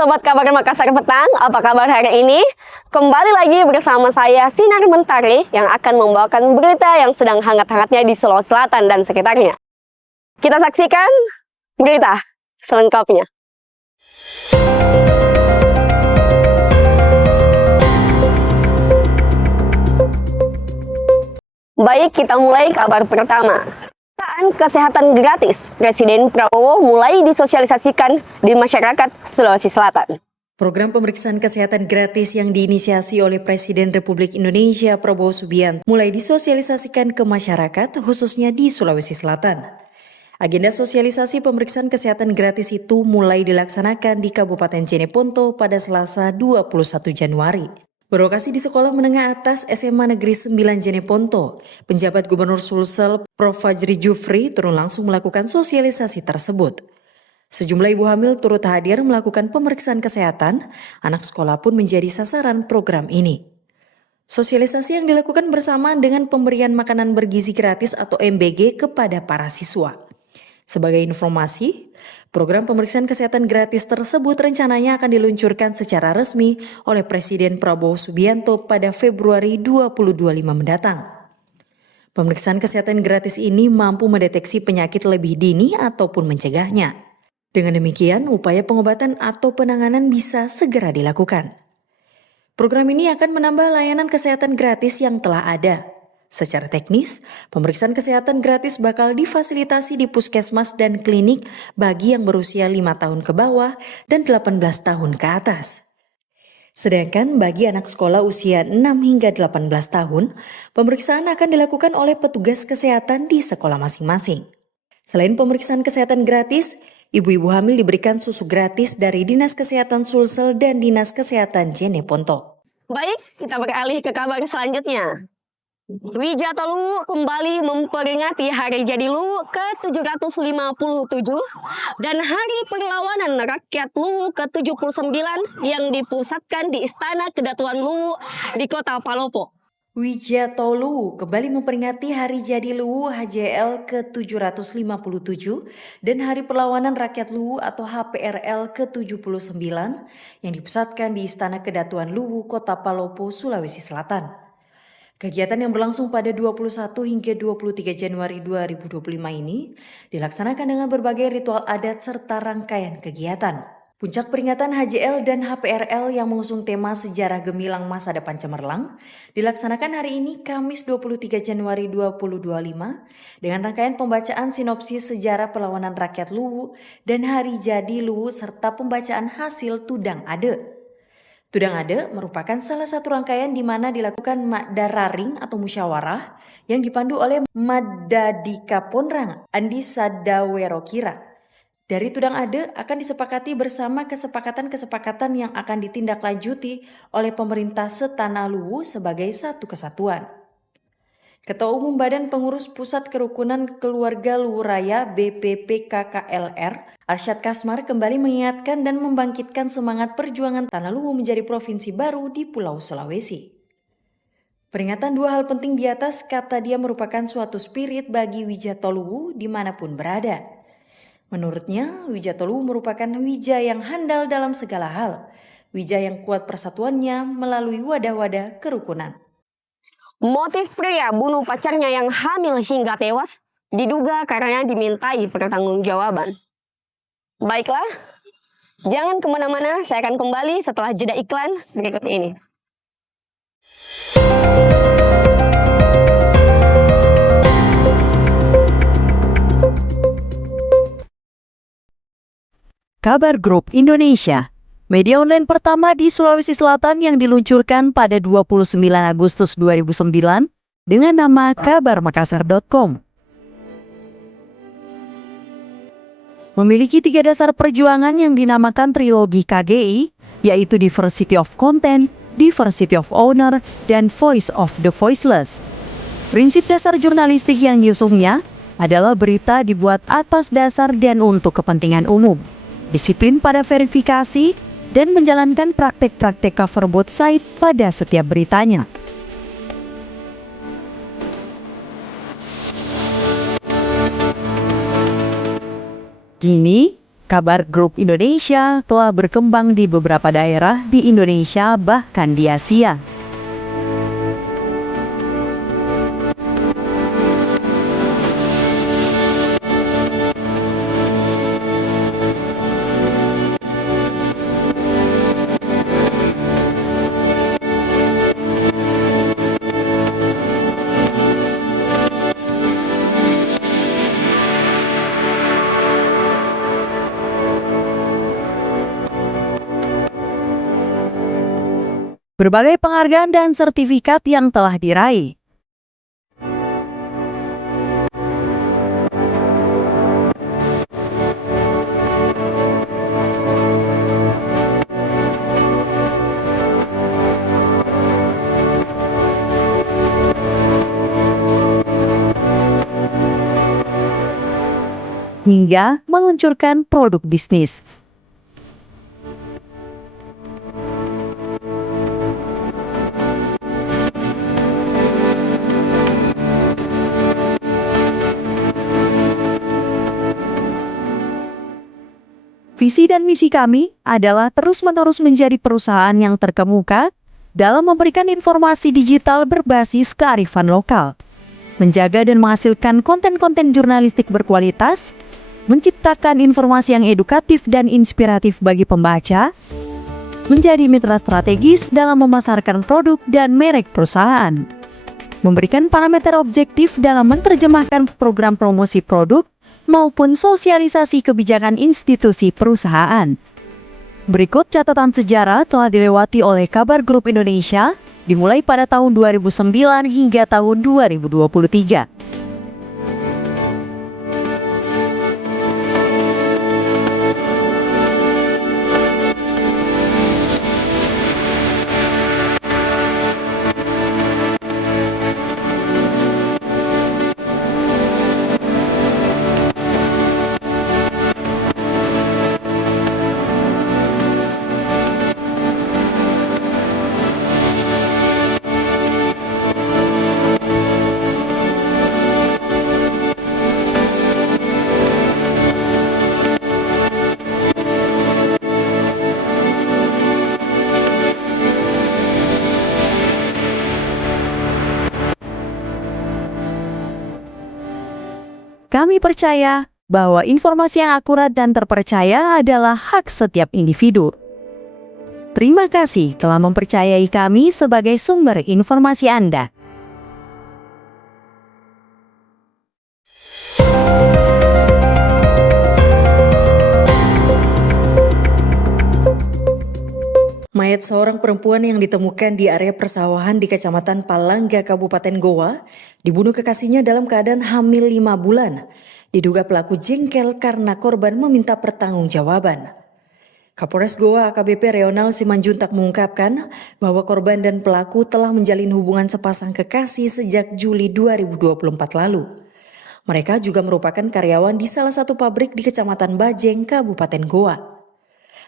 Sobat Kabar Makassar Petang, apa kabar hari ini? Kembali lagi bersama saya Sinar Mentari yang akan membawakan berita yang sedang hangat-hangatnya di Sulawesi Selatan dan sekitarnya. Kita saksikan berita selengkapnya. Baik, kita mulai kabar pertama. Kesehatan gratis, Presiden Prabowo mulai disosialisasikan di masyarakat Sulawesi Selatan. Program pemeriksaan kesehatan gratis yang diinisiasi oleh Presiden Republik Indonesia Prabowo Subianto mulai disosialisasikan ke masyarakat khususnya di Sulawesi Selatan. Agenda sosialisasi pemeriksaan kesehatan gratis itu mulai dilaksanakan di Kabupaten Jeneponto pada Selasa 21 Januari. Berlokasi di Sekolah Menengah Atas SMA Negeri 9 Jeneponto, penjabat Gubernur Sulsel Prof. Fajri Jufri turun langsung melakukan sosialisasi tersebut. Sejumlah ibu hamil turut hadir melakukan pemeriksaan kesehatan, anak sekolah pun menjadi sasaran program ini. Sosialisasi yang dilakukan bersamaan dengan pemberian makanan bergizi gratis atau MBG kepada para siswa. Sebagai informasi, program pemeriksaan kesehatan gratis tersebut rencananya akan diluncurkan secara resmi oleh Presiden Prabowo Subianto pada Februari 2025 mendatang. Pemeriksaan kesehatan gratis ini mampu mendeteksi penyakit lebih dini ataupun mencegahnya. Dengan demikian, upaya pengobatan atau penanganan bisa segera dilakukan. Program ini akan menambah layanan kesehatan gratis yang telah ada. Secara teknis, pemeriksaan kesehatan gratis bakal difasilitasi di puskesmas dan klinik bagi yang berusia 5 tahun ke bawah dan 18 tahun ke atas. Sedangkan bagi anak sekolah usia 6 hingga 18 tahun, pemeriksaan akan dilakukan oleh petugas kesehatan di sekolah masing-masing. Selain pemeriksaan kesehatan gratis, ibu-ibu hamil diberikan susu gratis dari Dinas Kesehatan Sulsel dan Dinas Kesehatan Jeneponto. Baik, kita beralih ke kabar selanjutnya. Wijatolu kembali memperingati Hari Jadi Luwu ke-757 dan Hari Perlawanan Rakyat Luwu ke-79 yang dipusatkan di Istana Kedatuan Luwu di Kota Palopo. Wijatolu kembali memperingati Hari Jadi Luwu HJL ke-757 dan Hari Perlawanan Rakyat Luwu atau HPRL ke-79 yang dipusatkan di Istana Kedatuan Luwu Kota Palopo, Sulawesi Selatan. Kegiatan yang berlangsung pada 21 hingga 23 Januari 2025 ini dilaksanakan dengan berbagai ritual adat serta rangkaian kegiatan. Puncak peringatan HJL dan HPRL yang mengusung tema Sejarah Gemilang Masa Depan Cemerlang dilaksanakan hari ini Kamis 23 Januari 2025 dengan rangkaian pembacaan sinopsis sejarah perlawanan rakyat Luwu dan Hari Jadi Luwu serta pembacaan hasil Tudang Ade. Tudang Ade merupakan salah satu rangkaian di mana dilakukan Makda Raring atau musyawarah yang dipandu oleh Madadika Ponrang Andi Sadawerokira. Dari Tudang Ade akan disepakati bersama kesepakatan-kesepakatan yang akan ditindaklanjuti oleh pemerintah setanah Luwu sebagai satu kesatuan. Ketua Umum Badan Pengurus Pusat Kerukunan Keluarga Luwu Raya BPPKKLR, Arsyad Kasmar kembali mengingatkan dan membangkitkan semangat perjuangan Tanah Luwu menjadi provinsi baru di Pulau Sulawesi. Peringatan dua hal penting di atas, kata dia, merupakan suatu spirit bagi Wijatoluwu dimanapun berada. Menurutnya, Wijatoluwu merupakan wija yang handal dalam segala hal, wija yang kuat persatuannya melalui wadah-wadah kerukunan. Motif pria bunuh pacarnya yang hamil hingga tewas diduga karena dimintai pertanggungjawaban. Baiklah, jangan kemana-mana, saya akan kembali setelah jeda iklan berikut ini. Kabar Grup Indonesia, media online pertama di Sulawesi Selatan yang diluncurkan pada 29 Agustus 2009 dengan nama kabarmakassar.com. Memiliki 3 dasar perjuangan yang dinamakan trilogi KGI, yaitu Diversity of Content, Diversity of Owner, dan Voice of the Voiceless. Prinsip dasar jurnalistik yang diusungnya adalah berita dibuat atas dasar dan untuk kepentingan umum, disiplin pada verifikasi, dan menjalankan praktek-praktek cover both side pada setiap beritanya. Kini, Kabar Group Indonesia telah berkembang di beberapa daerah di Indonesia bahkan di Asia. Berbagai penghargaan dan sertifikat yang telah diraih. Hingga meluncurkan produk bisnis. Visi dan misi kami adalah terus-menerus menjadi perusahaan yang terkemuka dalam memberikan informasi digital berbasis kearifan lokal, menjaga dan menghasilkan konten-konten jurnalistik berkualitas, menciptakan informasi yang edukatif dan inspiratif bagi pembaca, menjadi mitra strategis dalam memasarkan produk dan merek perusahaan, memberikan parameter objektif dalam menerjemahkan program promosi produk maupun sosialisasi kebijakan institusi perusahaan. Berikut catatan sejarah telah dilewati oleh Kabar Group Indonesia dimulai pada tahun 2009 hingga tahun 2023. Kami percaya bahwa informasi yang akurat dan terpercaya adalah hak setiap individu. Terima kasih telah mempercayai kami sebagai sumber informasi Anda. Mayat seorang perempuan yang ditemukan di area persawahan di Kecamatan Palangga, Kabupaten Goa, dibunuh kekasihnya dalam keadaan hamil 5 bulan. Diduga pelaku jengkel karena korban meminta pertanggungjawaban. Kapolres Goa AKBP Reonal Simanjuntak mengungkapkan bahwa korban dan pelaku telah menjalin hubungan sepasang kekasih sejak Juli 2024 lalu. Mereka juga merupakan karyawan di salah satu pabrik di Kecamatan Bajeng, Kabupaten Goa.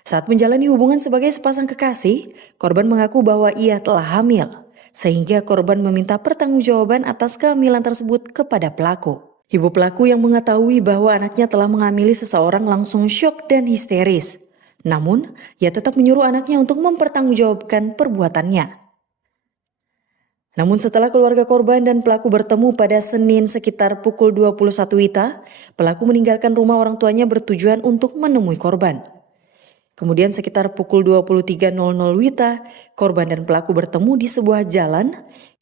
Saat menjalani hubungan sebagai sepasang kekasih, korban mengaku bahwa ia telah hamil, sehingga korban meminta pertanggungjawaban atas kehamilan tersebut kepada pelaku. Ibu pelaku yang mengetahui bahwa anaknya telah menghamili seseorang langsung syok dan histeris. Namun, ia tetap menyuruh anaknya untuk mempertanggungjawabkan perbuatannya. Namun setelah keluarga korban dan pelaku bertemu pada Senin sekitar pukul 21 WITA, pelaku meninggalkan rumah orang tuanya bertujuan untuk menemui korban. Kemudian sekitar pukul 23.00 WITA, korban dan pelaku bertemu di sebuah jalan.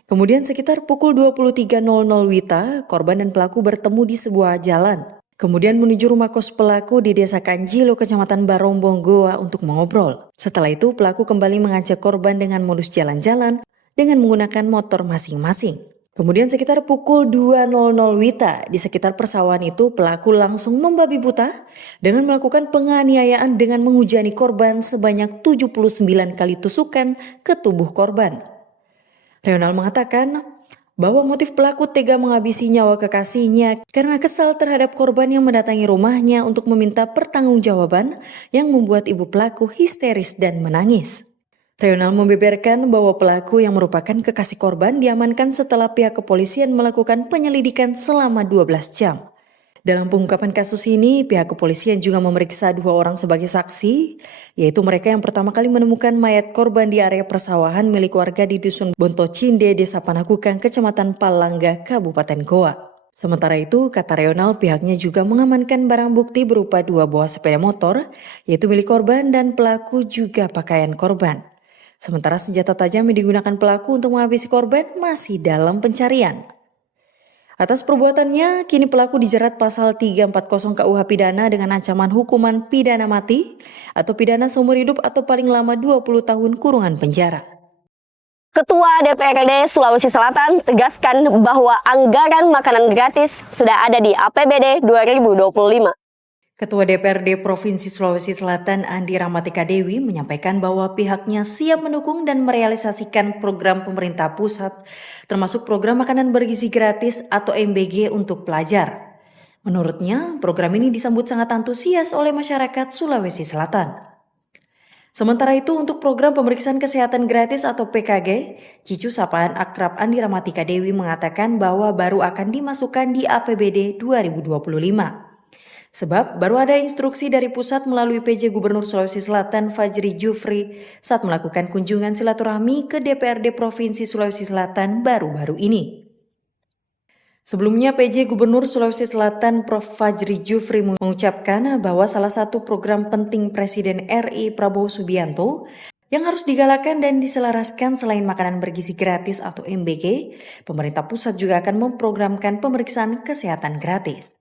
Kemudian sekitar pukul 23.00 WITA, korban dan pelaku bertemu di sebuah jalan. Kemudian menuju rumah kos pelaku di Desa Kanjilo, Kecamatan Barombong, Goa untuk mengobrol. Setelah itu pelaku kembali mengajak korban dengan modus jalan-jalan dengan menggunakan motor masing-masing. Kemudian sekitar pukul 2.00 WITA, di sekitar persawahan itu pelaku langsung membabi buta dengan melakukan penganiayaan dengan menghujani korban sebanyak 79 kali tusukan ke tubuh korban. Reonal mengatakan bahwa motif pelaku tega menghabisi nyawa kekasihnya karena kesal terhadap korban yang mendatangi rumahnya untuk meminta pertanggungjawaban yang membuat ibu pelaku histeris dan menangis. Reonal membeberkan bahwa pelaku yang merupakan kekasih korban diamankan setelah pihak kepolisian melakukan penyelidikan selama 12 jam. Dalam pengungkapan kasus ini, pihak kepolisian juga memeriksa 2 orang sebagai saksi, yaitu mereka yang pertama kali menemukan mayat korban di area persawahan milik warga di Dusun Bontocinde, Desa Panakukang, Kecamatan Palangga, Kabupaten Goa. Sementara itu, kata Reonal, pihaknya juga mengamankan barang bukti berupa 2 buah sepeda motor, yaitu milik korban dan pelaku juga pakaian korban. Sementara senjata tajam yang digunakan pelaku untuk menghabisi korban masih dalam pencarian. Atas perbuatannya, kini pelaku dijerat pasal 340 KUH Pidana dengan ancaman hukuman pidana mati atau pidana seumur hidup atau paling lama 20 tahun kurungan penjara. Ketua DPRD Sulawesi Selatan tegaskan bahwa anggaran makanan gratis sudah ada di APBD 2025. Ketua DPRD Provinsi Sulawesi Selatan Andi Rahmatika Dewi menyampaikan bahwa pihaknya siap mendukung dan merealisasikan program pemerintah pusat, termasuk program makanan bergizi gratis atau MBG untuk pelajar. Menurutnya, program ini disambut sangat antusias oleh masyarakat Sulawesi Selatan. Sementara itu, untuk program pemeriksaan kesehatan gratis atau PKG, Cicu Sapaan Akrab Andi Rahmatika Dewi mengatakan bahwa baru akan dimasukkan di APBD 2025. Sebab baru ada instruksi dari pusat melalui PJ Gubernur Sulawesi Selatan Fajri Jufri saat melakukan kunjungan silaturahmi ke DPRD Provinsi Sulawesi Selatan baru-baru ini. Sebelumnya PJ Gubernur Sulawesi Selatan Prof. Fajri Jufri mengucapkan bahwa salah satu program penting Presiden RI Prabowo Subianto yang harus digalakan dan diselaraskan selain makanan bergizi gratis atau MBG, pemerintah pusat juga akan memprogramkan pemeriksaan kesehatan gratis.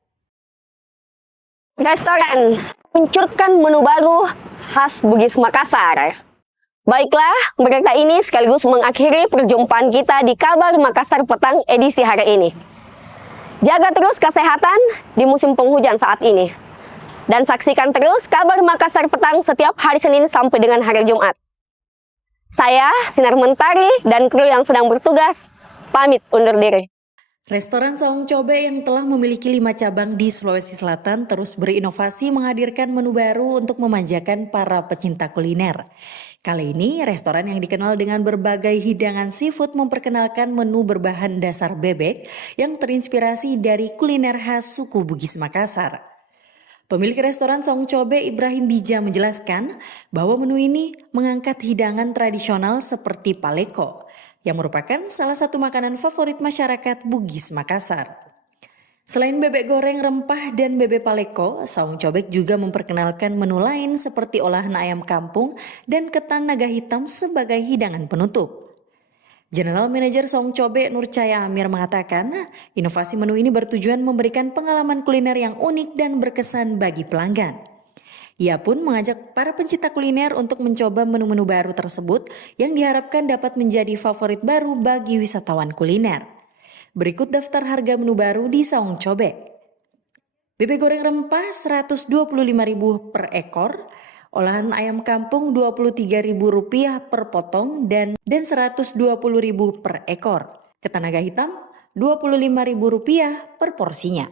Restoran meluncurkan menu baru khas Bugis Makassar. Baiklah, berita ini sekaligus mengakhiri perjumpaan kita di Kabar Makassar Petang edisi hari ini. Jaga terus kesehatan di musim penghujan saat ini. Dan saksikan terus Kabar Makassar Petang setiap hari Senin sampai dengan hari Jumat. Saya, Sinar Mentari, dan kru yang sedang bertugas, pamit undur diri. Restoran Saung Cobe yang telah memiliki 5 cabang di Sulawesi Selatan terus berinovasi menghadirkan menu baru untuk memanjakan para pecinta kuliner. Kali ini, restoran yang dikenal dengan berbagai hidangan seafood memperkenalkan menu berbahan dasar bebek yang terinspirasi dari kuliner khas suku Bugis Makassar. Pemilik restoran Saung Cobe Ibrahim Bija menjelaskan bahwa menu ini mengangkat hidangan tradisional seperti paleko, yang merupakan salah satu makanan favorit masyarakat Bugis Makassar. Selain bebek goreng rempah dan bebek paleko, Saung Cobek juga memperkenalkan menu lain seperti olahan ayam kampung dan ketan naga hitam sebagai hidangan penutup. General Manager Saung Cobek Nurcaya Amir mengatakan, inovasi menu ini bertujuan memberikan pengalaman kuliner yang unik dan berkesan bagi pelanggan. Ia pun mengajak para pencinta kuliner untuk mencoba menu-menu baru tersebut yang diharapkan dapat menjadi favorit baru bagi wisatawan kuliner. Berikut daftar harga menu baru di Saung Cobek. Bebek goreng rempah Rp125.000 per ekor, olahan ayam kampung Rp23.000 per potong dan Rp120.000 per ekor. Ketan naga hitam Rp25.000 per porsinya.